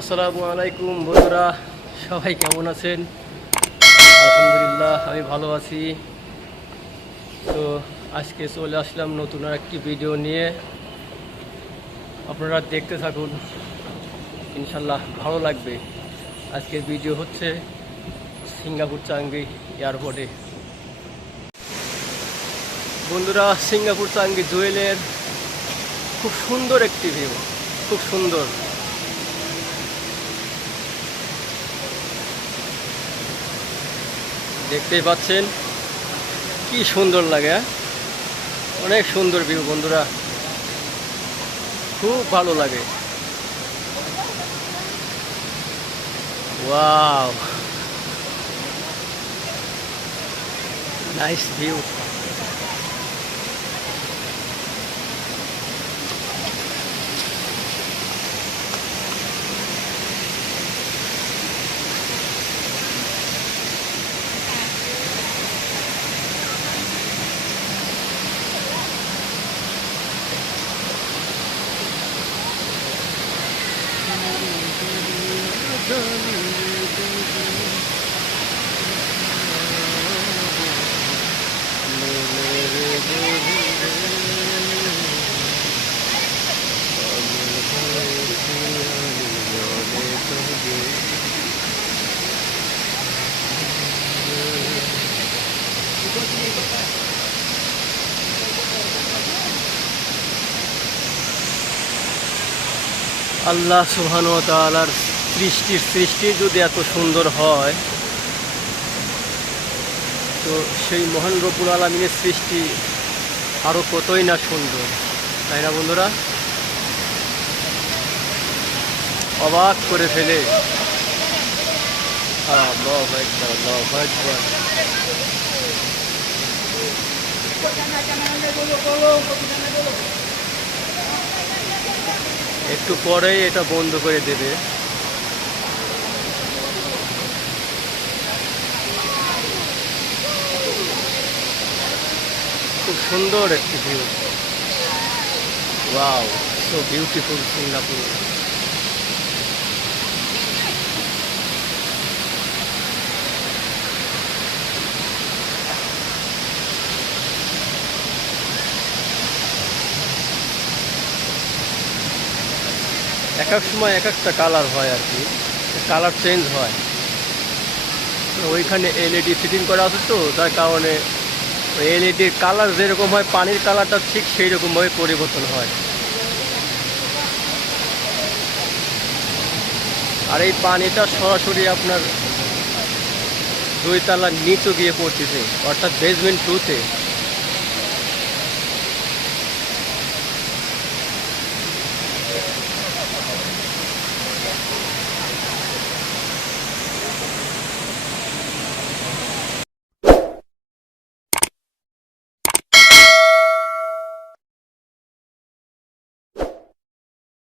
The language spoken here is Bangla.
আসসালামু আলাইকুম বন্ধুরা, সবাই কেমন আছেন? আলহামদুলিল্লাহ আমি ভালো আছি। তো আজকে চলে আসলাম নতুন আর একটি ভিডিও নিয়ে। আপনারা দেখতে থাকুন, ইনশাল্লাহ ভালো লাগবে। আজকের ভিডিও হচ্ছে সিঙ্গাপুর চাঙ্গি এয়ারপোর্টে। বন্ধুরা, সিঙ্গাপুর চাঙ্গি জুয়েলের খুব সুন্দর একটি ভিউ, খুব সুন্দর। দেখতেই পাচ্ছেন কি সুন্দর লাগে, অনেক সুন্দর ভিউ বন্ধুরা, খুব ভালো লাগে। Wow, nice view. আল্লাহ সুবহানাহু ওয়া তাআলার সৃষ্টি যদি এত সুন্দর হয়, তো সেই মহান রব্বুল আলামিনের সৃষ্টি আরো কতই না সুন্দর, তাই না বন্ধুরা? অবাক করে ফেলে। আল্লাহু আকবার, আল্লাহু আকবার। একটু পরেই এটা বন্ধ করে দেবে। খুব সুন্দর একটি view. Wow, so beautiful Singapore. এক এক সময় এক একটা কালার হয় আর কি, কালার চেঞ্জ হয়। ওইখানে এলইডি ফিটিং করা আছে, তো তার কারণে এলইডির কালার যেরকম হয়, পানির কালারটা ঠিক সেই রকমভাবে পরিবর্তন হয়। আর এই পানিটা সরাসরি আপনার 2 তলার নিচে গিয়ে পড়তেছে, অর্থাৎ বেসমেন্ট 2-তে।